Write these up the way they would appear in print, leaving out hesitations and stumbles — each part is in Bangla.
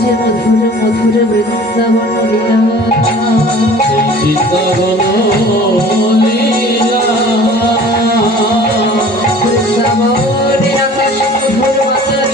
যে মধুর মধুর বৃন্দাবন লীলা বৃন্দাবন লীলা বৃন্দাবনের আকাশ মধুর বাতাস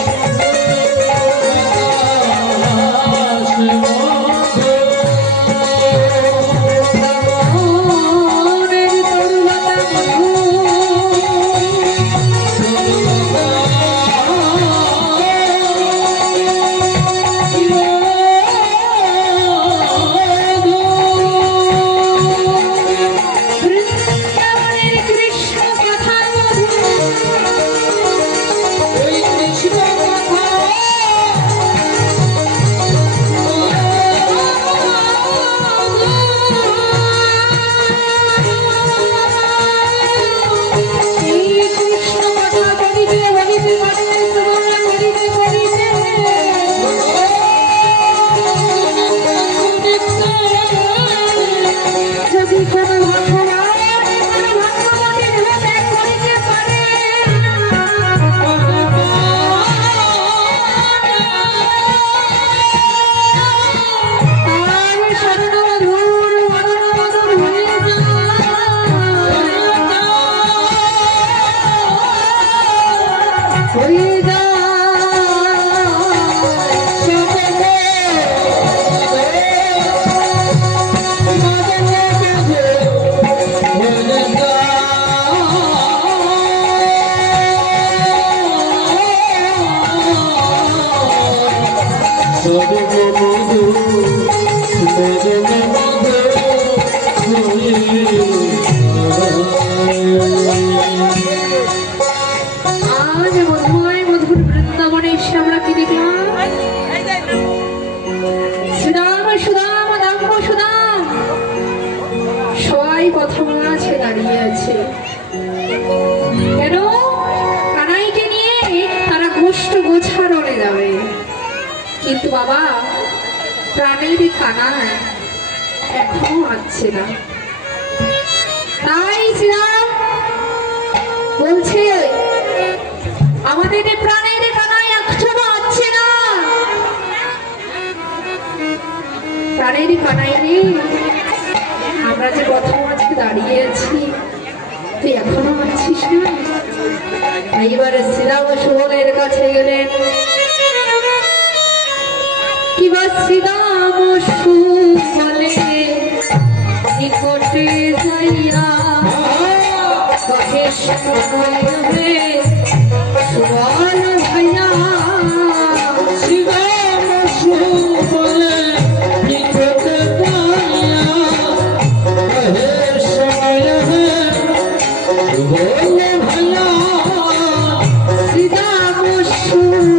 কিন্তু বাবা প্রাণের কানায় এখনো আসছে না। তাই শ্রীরাম বলছে আমাদের প্রাণের কানায় এখনো আসছে না। প্রাণের কানায় নেই, আমরা যে প্রথম আজকে দাঁড়িয়ে আছি তুই এখনো আসছিস না। এইবারে শ্রীরাম সুবলের কাছে গেলেন। শ্রীরাম সুবলে নিকটে যাইয়া কহে সুবল ভাইয়া শ্রীরাম সুবলে নিকটে যাইয়া কহে সুবল ভাইয়া শ্রীরাম সুবলে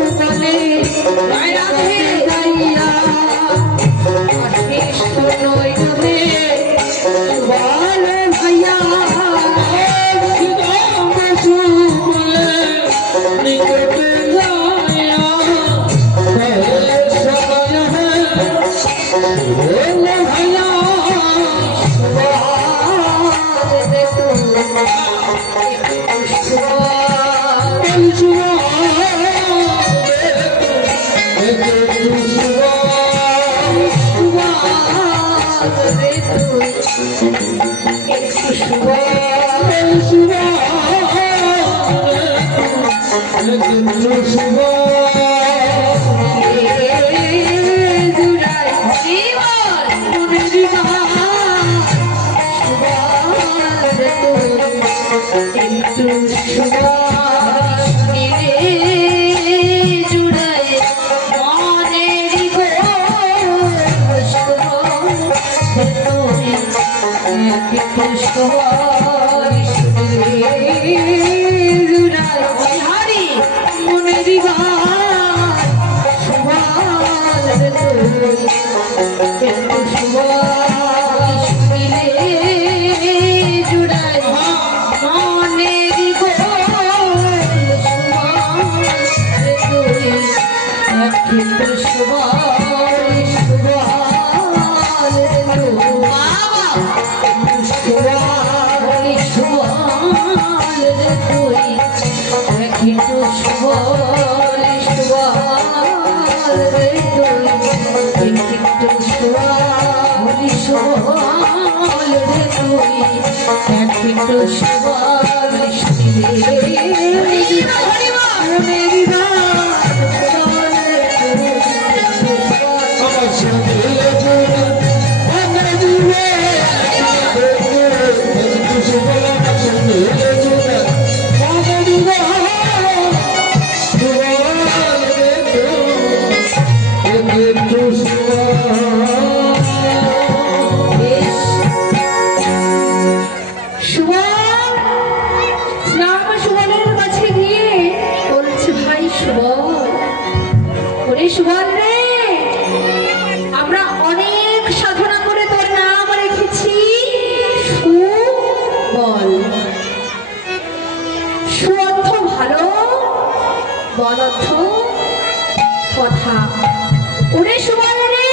কিন্তু শুভ কথা ওরে সুবল রে,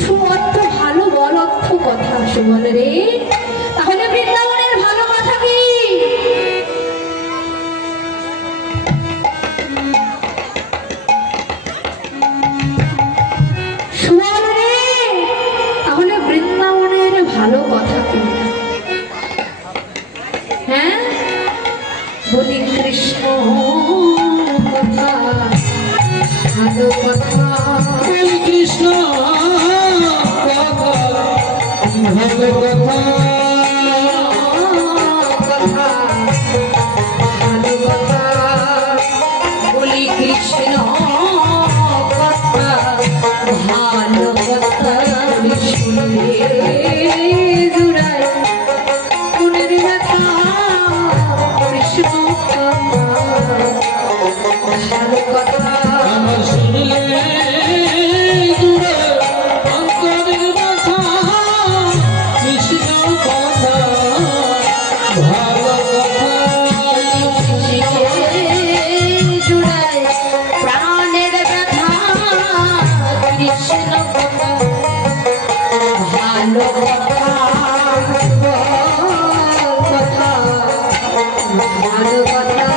সুঅর্থ ভালো বল অর্থ কথা সুবল রে। তাহলে বৃন্দাবনের ভালো কথা কি? সুবল রে, তাহলে বৃন্দাবনের ভালো কথা কি? হ্যাঁ বলি কৃষ্ণ কথা, ভালো কথা বলি কৃষ্ণ কথা, ভালো কথা, কথা ভালো কথা বলি কৃষ্ণ কথা, ভালো কথা শুনলে জুড়ায় মনের ব্যথা। কৃষ্ণ ভালো কথা আমার শুনলে দূরে অন্তরের ব্যথা। কৃষ্ণ কথা, ভালো কথা, জুড়ায় প্রাণের ব্যথা। কৃষ্ণ কথা ভালো কথা, কথা ভালো কথা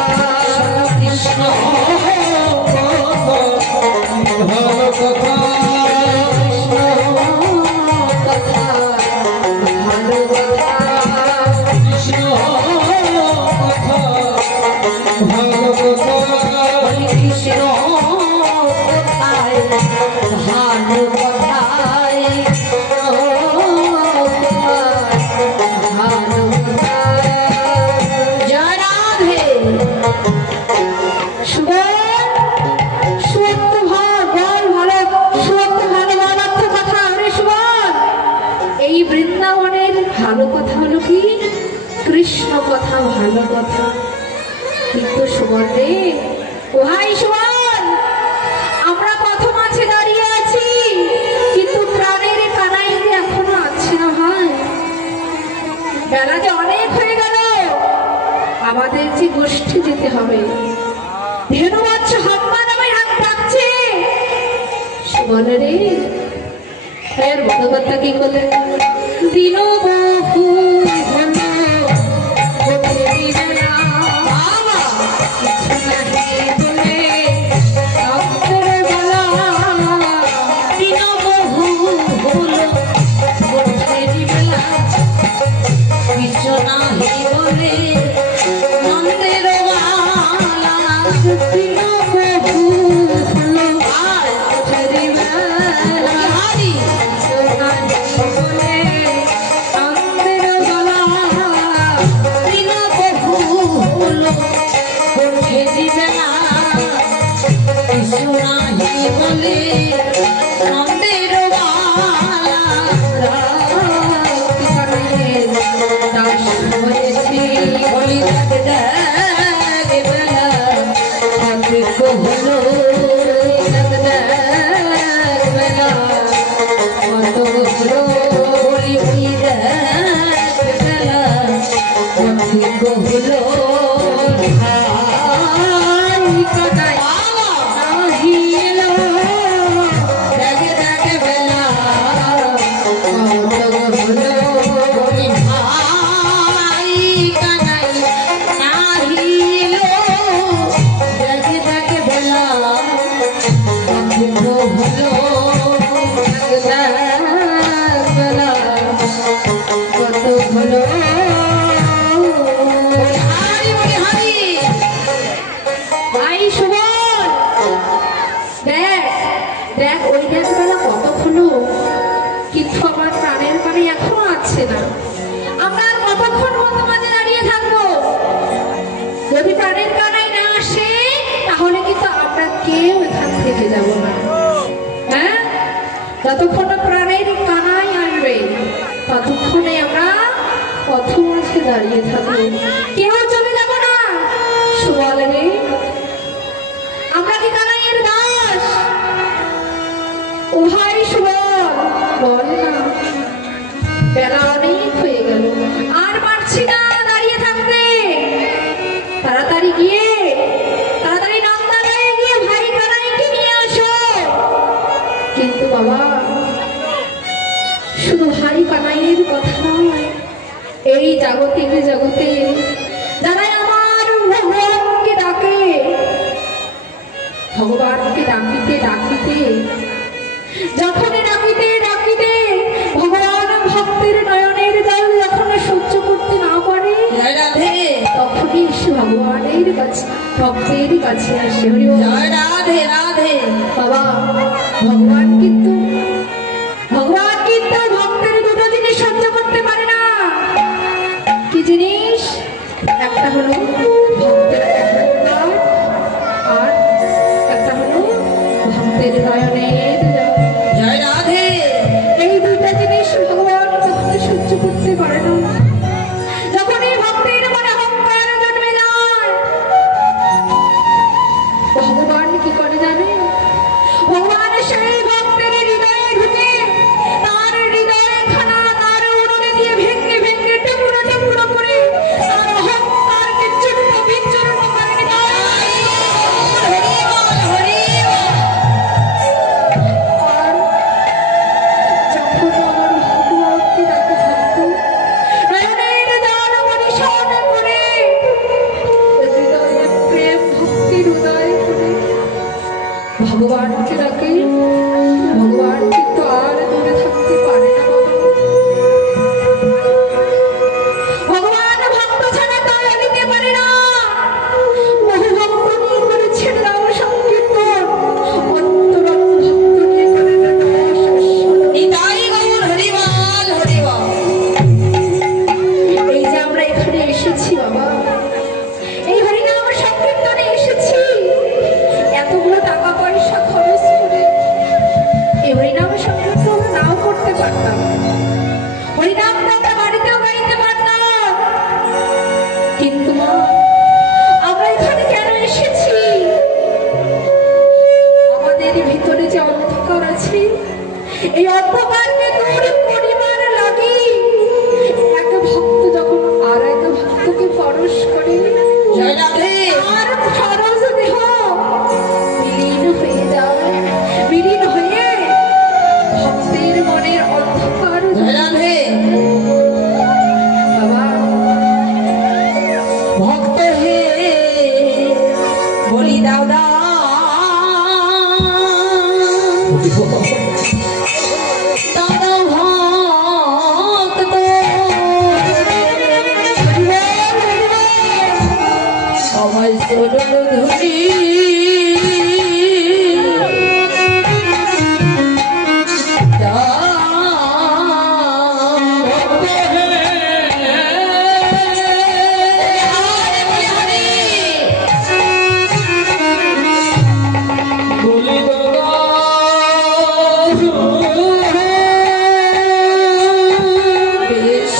কৃষ্ণ ভালো কথা, কথা ভালো কথা কৃষ্ণ কথা, ভালো কথা, কৃষ্ণ কোথায় ভালো কথায় ভালো কথায় জয় রাধে। সুবল সুঅর্থ বল ভালো, সুঅর্থ ভালো বল অর্থ কথা। রে সুবল, এই বৃন্দাবনের ভালো কথা হলো কি? কৃষ্ণ কথা ভালো কথা। কিন্তু সুবল রে, ও ভাই সুবল, আমরা কত মাঝে দাঁড়িয়ে আছি, কিন্তু প্রাণের কানাই এখনো আছে না ভাই। বেলা যে অনেক হয়ে গেল, আমাদের যে গোষ্ঠী যেতে হবে। ধেনু বাচ্চা হাম্মা নামে হাত ডাকছে। সুবল রে, এর ভগবত্তা কি করলেন? দিন বহু হলো ওঠে দিবেনা, কিছু নাহি বলে অন্তরে বলা। দিন বহু হলো ওঠে দিবেনা, কিছু নাহি বলে নন্দের বালা। দিন বহু হলো ওঠে দিবেনা, কিছু নাহি বলে নন্দের বালা। দিন বহু হলো ওঠে দিবেনা, কিছু নাহি বলে নন্দের বালা। দাস হয়েছি বলি বেলা, হলো বেলা, কত হলো বলি বেলা, হলো ভাই কাটাই নাহি এলো। দেখে দেখে বেলা, কত হলো বলি ভাই কানাই নাহি এলো। দেখে দেখে বেলা, এই সুবল, দেখ দেখ ওই দেখ বেলা কত হলো, কিন্তু আমার প্রাণের কানে এখনো আসছে না। আমরা আর কতক্ষণ মতো মাঝে দাঁড়িয়ে থাকবো? যদি প্রাণের কানাই না আসে তাহলে কিন্তু আমরা কেউ এখান থেকে যাব না। হ্যাঁ, যতক্ষণ না প্রাণের কানাই আসবে ততক্ষণে আমরা পথ মাঝে দাঁড়িয়ে থাকবো, কেউ চলে যাব না। সুবল রে, আমরা কি কানাইয়ের দাস? ও ভাই সুবল, বল না। বেলা অনেক হয়ে গেল, আর পারছি না দাঁড়িয়ে থাকতে। তাড়াতাড়ি গিয়ে তাড়াতাড়ি নন্দালয়ে গিয়ে ভাই কানাইকে নিয়ে আসো। কিন্তু বাবা, শুধু ভাই কানাইয়ের কথা নয়, এই জাগতিক জগতে যারা আমার ভগবানকে ডাকে, ভগবানকে ডাকিতে ডাকিতে, যখনই ডাকিতে ডাকিতে ভগবান ভক্তের নয়নের জল যখন সহ্য করতে না পারে, জয় রাধে, তখনই সে ভগবানের কাছে, ভক্তের কাছে আসে। হরি বল। জয় রাধে রাধে। বাবা, ভগবান কিন্তু ভক্তের দুটো জিনিস সহ্য করতে পারে না। কি জিনিস? একটা হলো ভক্তের অহংকার, আর একটা হলো ভক্তের নয়নের জল। জয় রাধে। এই দুইটা জিনিস ভগবান কখনো সহ্য করতে পারে না। যখন এই ভক্তের মনে অহংকার জন্মে যায়, ভগবান কি করে জানে? ভগবান সেই ভক্তের হৃদয়ে ঢুকে তার হৃদয় খানা তার উনুনে দিয়ে ভেঙে ভেঙে টুকরো টুকরো করে তার অহংকারকে চূর্ণ বিচূর্ণ করে দেয়। হরি বল, হরি বল। আর যখন আমার ভগবানকে ডাকে থাকতো, নয়নের জল পরিশোধ করে হৃদয়ে প্রেম ভক্তির উদয় করে ভগবানকে ডাকে, ভগবান কিন্তু আর দূরে থাকতে পারে না। ভগবান ভক্ত ছাড়া তাই নিতে পারে না। বহু ভক্ত নিয়ে করেছেন নাম সংকীর্তন, অন্তরঙ্গ ভক্ত নিয়ে করেন নাম শাশ্বত। নিতাই গৌর, হরি বল, হরি বল। এই যে আমরা এখানে এসেছি বাবা, এই হরিনাম সংকীর্তনে এসেছি, এতগুলো টাকা পয়সা খরচ করে এই হরিনাম সংকীর্তন আমরা নাও করতে পারতাম, হরিনাম আমরা বাড়িতেও গাইতে পারতাম। কিন্তু মা, আমরা এখানে কেন এসেছি? আমাদের ভিতরে যে অন্ধকার আছে, এই অন্ধকারকে দূর করিবার লাগি এক ভক্ত যখন আর এক ভক্তকে পরশ করে, জয় রাধে। আর সরস দেহ বিলীন হয়ে যায়, বিলীন হয়ে ভক্তের মনের অন্ধকার। জয় রাধে। বাবা, ভক্ত হে বলি দাও দাও, দাও দাও ভক্ত, সবাই চরণ ধরি বেশ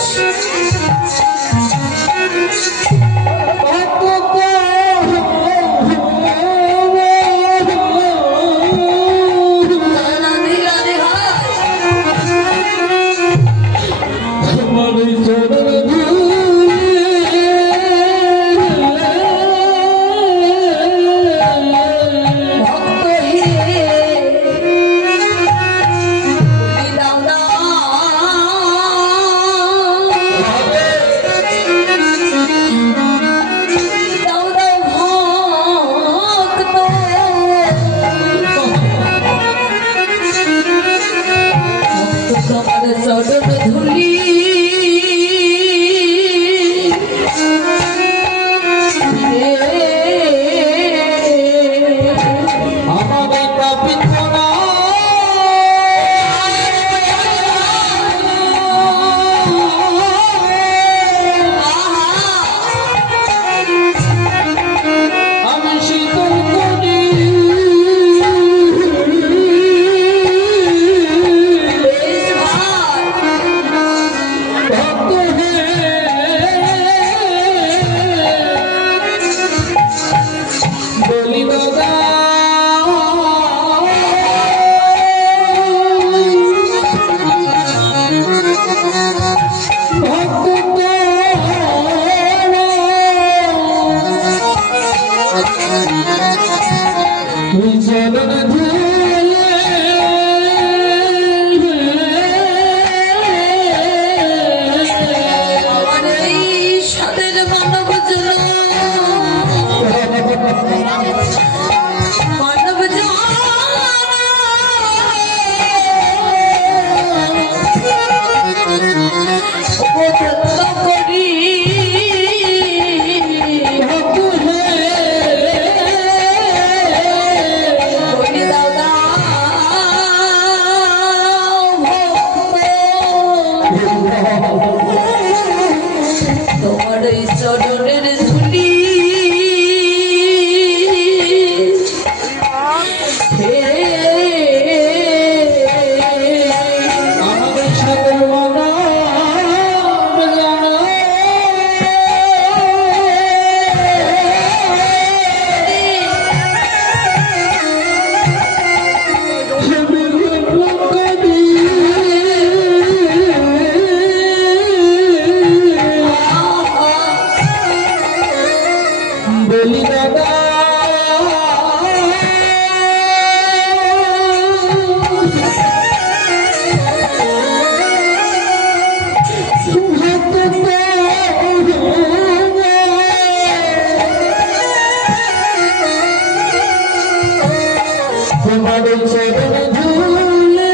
তোমার চরণ ধুলে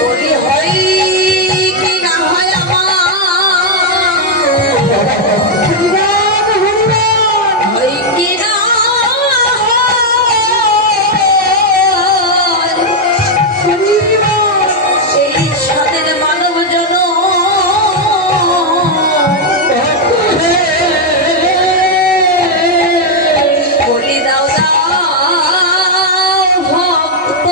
বলি হয় কি না হয় আমার হয় কি না এই স্বাদের মানব জন বলি দাও দাও ভক্ত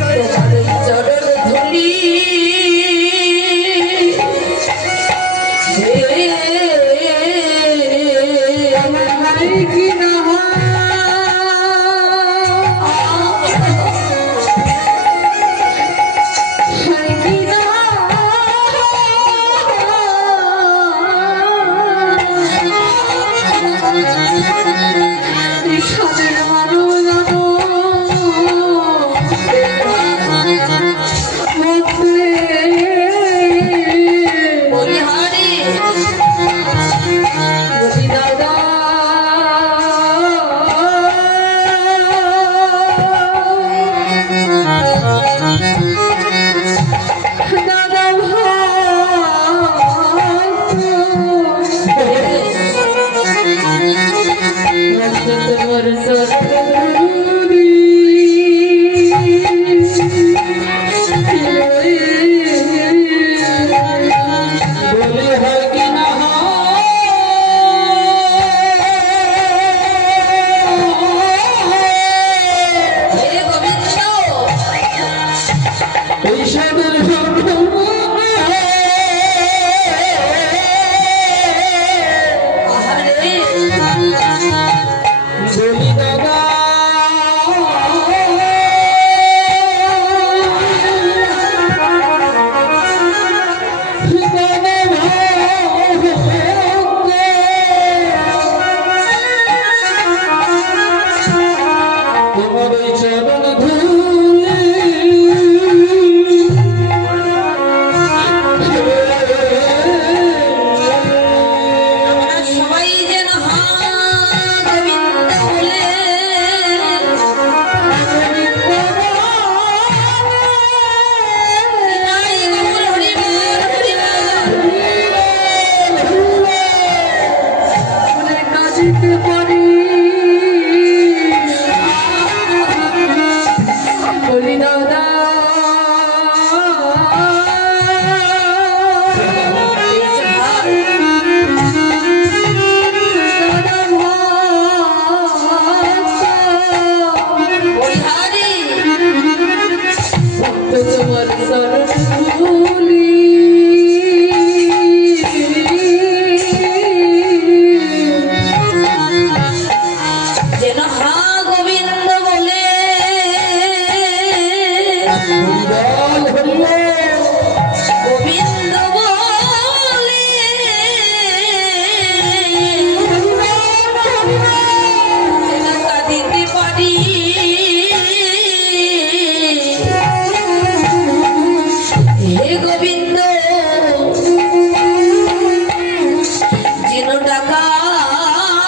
তোমার চরণ ধুলি কি না সাদের মানো জানো বলি হারি বলি দাদা দাদা তোমার বলি হয় কি না হে গোবিন্দ এই সাদের আহারে বলি দাদা তোমার চরণ ধুলি সবাই যেন গোবিন্দ বলে মনের কাজিতে পারি বলি দাদা তোমার চরণ ধুলি যেন হা গোবিন্দ বলে গোবিন্দ বলে যেন কাঁদিতে পারি হে গোবিন্দ যেন ডাকার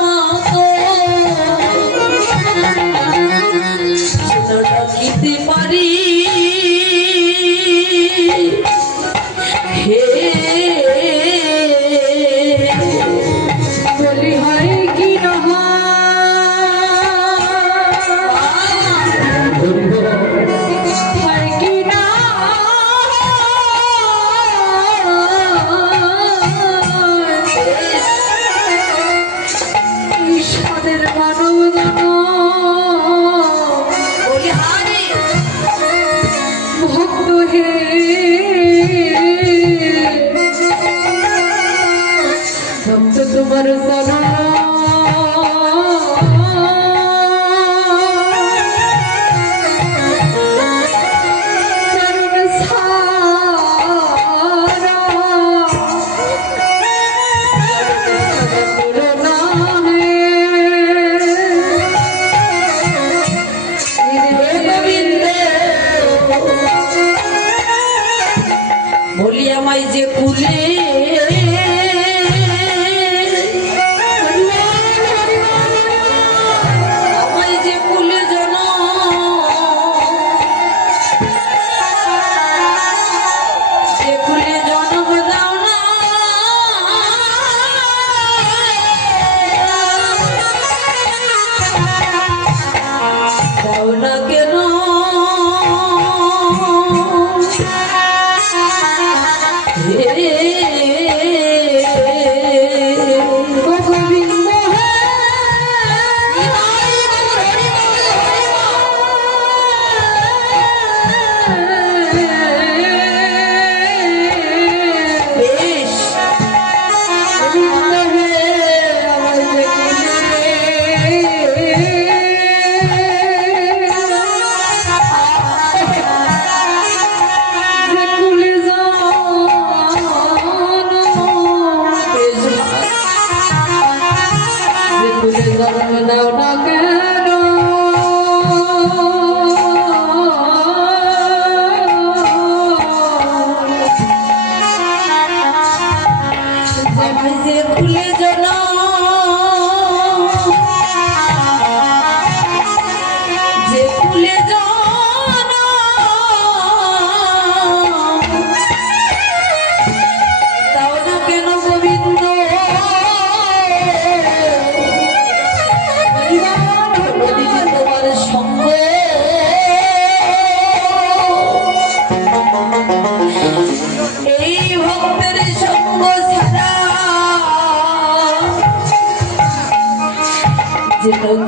মতো যেন ডাকিতে পারি হে বলি হয় কি না হয় কি না সাদের মানব জানো বলি হারে ভক্ত হে ভক্ত তোমার চরণ বলি আমায় যে কুলে আমায় যে কুলে জন যে কুলে জন্ম দাও না দাও না কেন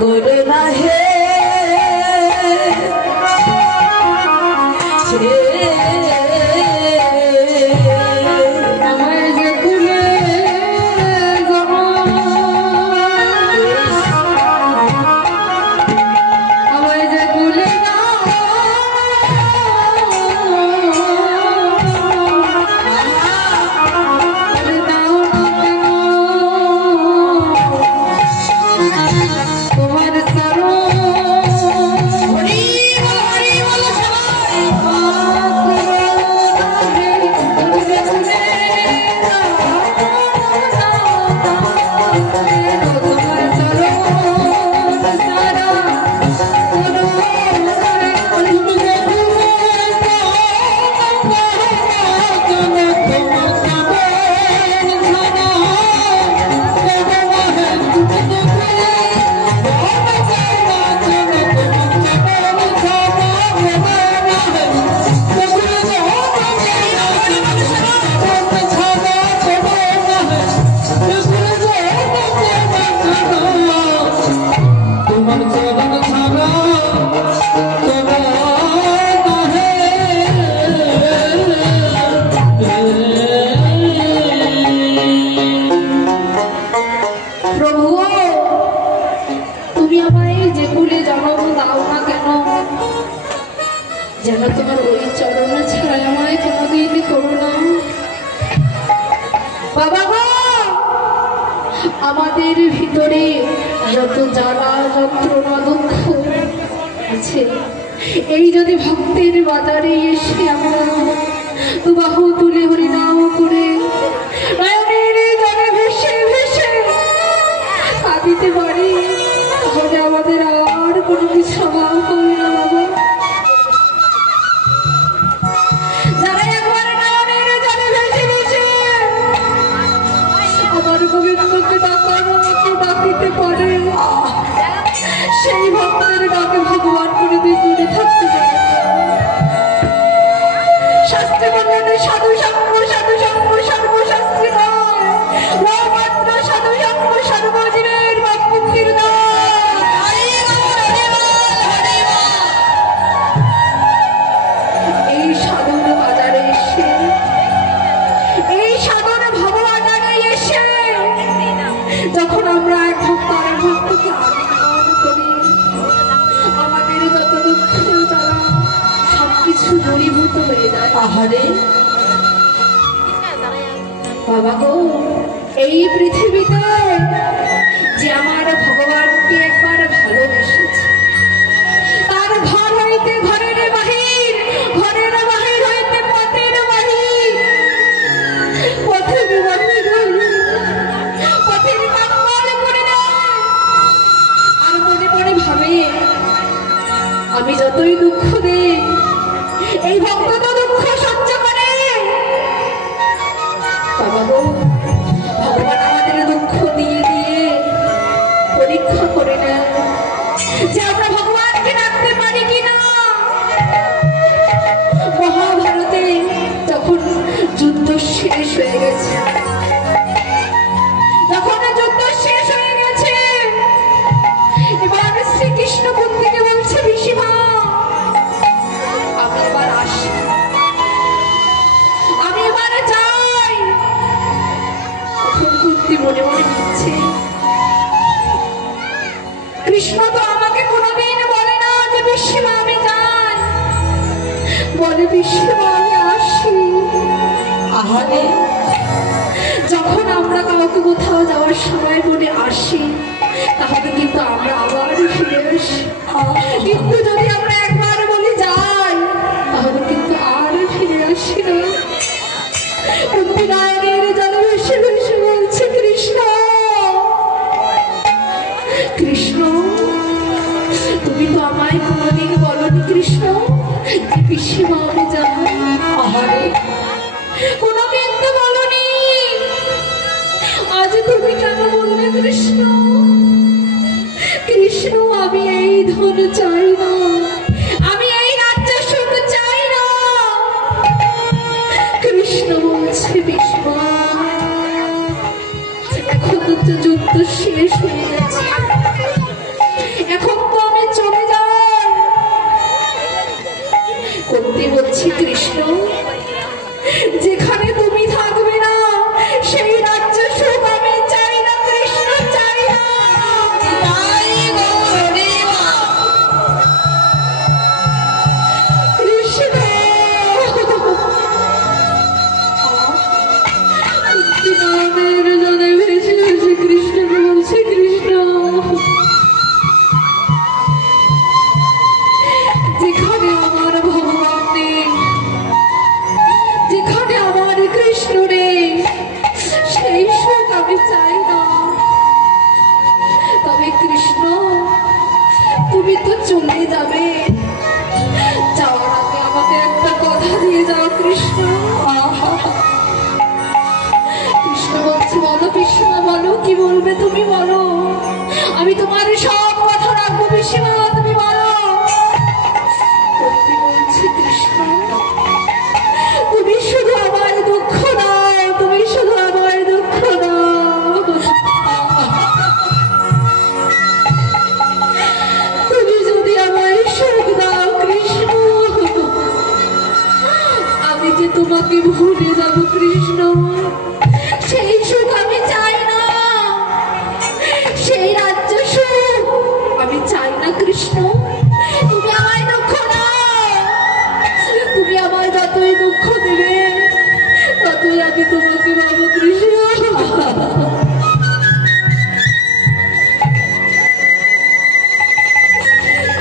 করুণা হে আমার যে কুলে আমার যে কুলে তোমার সরো যেন তোমার ওই চরণ ছাড়া আমায় কোনোদিন করো না বাবা গো। আমাদের ভিতরে যত জ্বালা যন্ত্রণা দুঃখ আছে, এই যদি ভক্তের বাজারে এসে আমরা বাহু তুলে হরিনাম করে নয়নের জলে ভেসে ভেসে কাঁদিতে পারি, তাহলে আমাদের আর কোনো কিছু অভাব হবে না বাবা। গোবিন্দকে ডাকার মতো ডাকিতে পারে, সেই ভক্তের ডাকে ভগবান কোনোদিন দূরে থাকতে পারে। শাস্ত্রে বললেন সাধু সঙ্গ সর্বশাস্ত্রী নয়, মাত্র সাধু সঙ্গ সর্বজীবের মুক্তির এই সাধুর বাজারে এসে এই সাধুর ভগবানে এসে যখন আমরা এক ভক্ত আরেক ভক্তকে আলিঙ্গন করি, আমাদের যত দুঃখ জ্বালা সবকিছু দূরীভূত হয়ে যায়। আহারে বাবা গো, এই পৃথিবীতে যে আমার ভগবানকে একবার ভালোবেসেছে, তার ঘর হইতে ঘরের বাহির, ঘর দুঃখ দে, এই ভক্ত তো দুঃখ সহ্য করে। বাবা গো, ভগবান আমাদের দুঃখ দিয়ে দিয়ে পরীক্ষা করে নেয় যে আমরা ভগবানকে ডাকতে পারি কিনা। মহাভারতে যখন যুদ্ধ শেষ হয়ে গেছে, যখন যুদ্ধ শেষ হয়ে গেছে, এবার শ্রীকৃষ্ণ কুন্তিকে বলছে, পিসিমা আমি এবার আসি, আমি এবার যাই। তখন কুন্তি মনে মনে দিচ্ছে, কৃষ্ণ তো আমাকে কোনোদিন বলে না যে পিসিমা আমি যাই, বলে পিসিমা আমি আসি। আহারে, যখন আমরা কাউকে কোথাও যাওয়ার সময় বলে আসি, তাহলে কিন্তু আমরা আবার ফিরে আসি। কিন্তু যদি আমরা একবার বলি যাই, তাহলে কিন্তু আর ফিরে আসি না। কুন্তি নয়নের জলে ভেসে ভেসে বলছে, কৃষ্ণ কৃষ্ণ, তুমি তো আমায় কোনোদিন বলনি কৃষ্ণ যে পিসিমা আমি যাই। আহারে, কোনোদিন তো বলনি, আজ তুমি কেন বললে কৃষ্ণ? কৃষ্ণ, আমি এই ধন চাই না, আমি এই রাজ্য সুখ চাই না। কৃষ্ণ বলছে, পিসিমা এখন তো যুদ্ধ শেষ হয়ে গেছে, এখন তো আমি চলে যাই। কুন্তি বলছি, কৃষ্ণ যেখানে তুমি থাকবে না সেই রাজ্য সুখ আমি চাই না কৃষ্ণ, চাই না। কৃষ্ণ, নয়নের জলে ভেসে ভেসে কৃষ্ণকে বলছে, কৃষ্ণ যেখানে আমার ভগবান নেই, যেখানে আমার কৃষ্ণ নেই, সেই সুখ আমি চাই না। তবে কৃষ্ণ তুমি তো চলে যাবে, যাওয়ার আগে আমাকে একটা কথা দিয়ে যাও কৃষ্ণ। কৃষ্ণ বলছে, বলো পিসিমা বলো, কি বলবে তুমি বলো, আমি তোমার সব কথা রাখবো পিসিমা, তুমি বলো। কুন্তি বলছে, কৃষ্ণ তুমি শুধু আমার দুঃখ দাও, তুমি শুধু আমার দুঃখ দাও, তুমি যদি আমার সুখ দাও কৃষ্ণ, আমি যে তোমাকে ভুলে যাব কৃষ্ণ, সেই সুখ আমি চাই না, সেই রাজ্য সুখ আমি চাই না কৃষ্ণ। তুমি আমায় দুঃখ দাও, তুমি আমায় যতই দুঃখ দেবে ততই আমি তোমাকে পাবো কৃষ্ণ।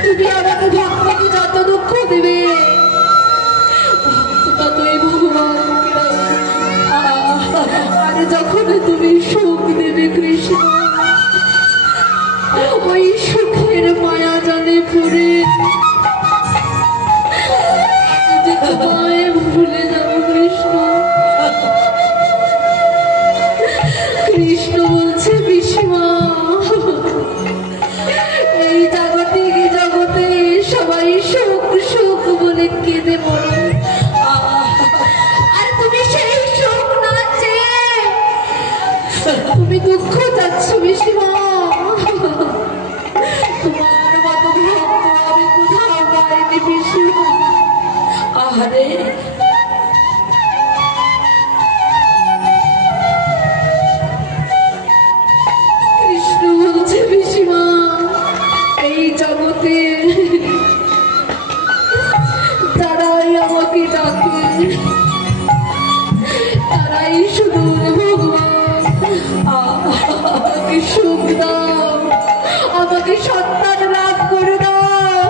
তুমি আমাকে ভক্তকে যত দুঃখ দেবে ভক্ত ততই ভগবানকে পাবে। আর যখন তুমি সুখ দেবে কৃষ্ণ, ওই সুখের মায়া জালে পড়ে যে তোমায় ভুলে যাবো কৃষ্ণ। কৃষ্ণ বলছে, পিসিমা এই জাগতিক জগতে সবাই সুখ সুখ বলে কেঁদে মরে, আর তুমি সেই সুখ না চেয়ে তুমি দুঃখ চাচ্ছ পিসিমা। তোমার মতো ভক্ত আমি কোথাও পাইনি পিসিমা। আহারে, কৃষ্ণ বলছে, পিসিমা এই জগতে যারাই আমাকে ডাকে তারাই শুধু ভগবান। আমাকে সুখ দাও, আমাকে সন্তান লাভ করে দাও,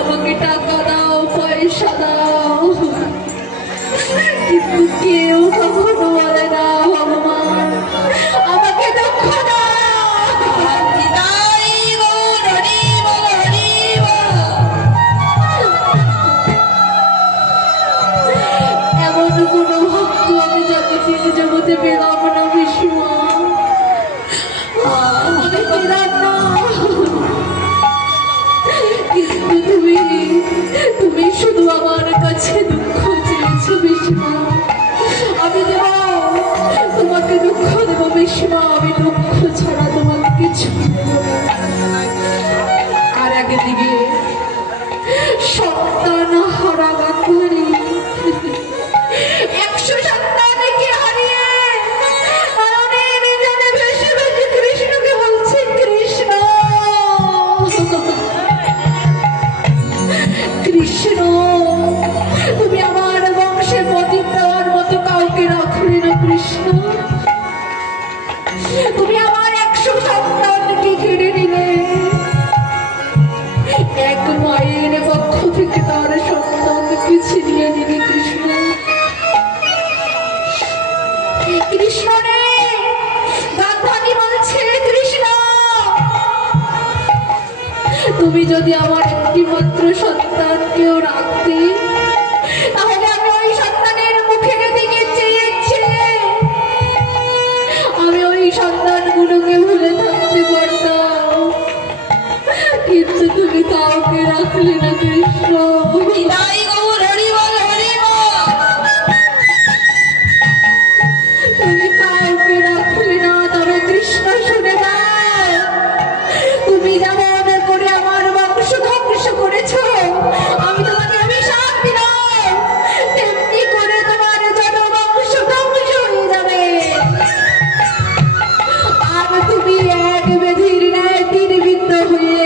আমাকে টাকা দাও, পয়সা দাও, কিন্তু কেউ কখনো বলে না ভগবান আমাকে দুঃখ দাও। কাউকে রাখলে না কৃষ্ণ। বিদায় গৌর হরি বল হরি বল। তুমি কাউকে রাখলে না, তবে কৃষ্ণ শুনে দাও, তুমি যেমন করে আমার বংশ ধ্বংস করেছো, আমি তোমাকে অভিশাপ দিলাম, তেমনি করে তোমার জনবংশ ধ্বংস হয়ে যাবে। আর তুমি এক বেধির ন্যায় তীরবিদ্ধ হয়ে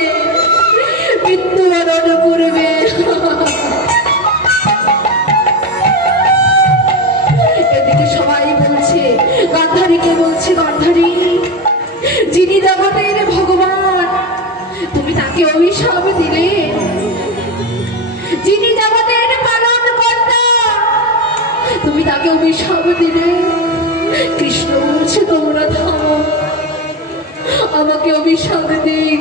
মৃত্যুবরণ করবে। এদিকে সবাই বলছে, গান্ধারীকে বলছে, গান্ধারী, যিনি জগতের ভগবান, তুমি তাকে অভিশাপ দিলে, যিনি জগতের পালন কর্তা, তুমি তাকে অভিশাপ দিলে। কৃষ্ণ বলছে, তোমরা থামো, আমাকে অভিশাপ দিক,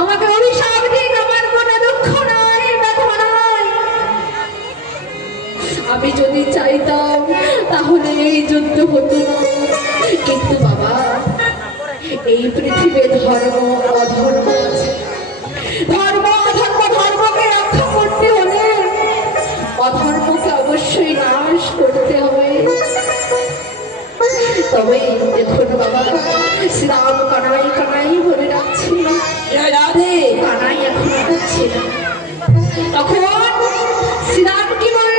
আমাকে অভিশাপ দিক, আমার কোনো দুঃখ নাই, ব্যথা নাই। আমি যদি চাইতাম তাহলে এই যুদ্ধ হতো না, কিন্তু বাবা, এই পৃথিবীর ধর্ম অধর্ম আছে, ধর্ম অধর্ম, ধর্মকে রক্ষা করতে হলে অধর্মকে অবশ্যই নাশ করতে হবে। তবে দেখুন বাবা, শ্রীরাম কানাই কানাই বলে ডাকছে, জয় রাধে। কানাই এখন ডাকছে না। তখন শ্রীরাম কি বলে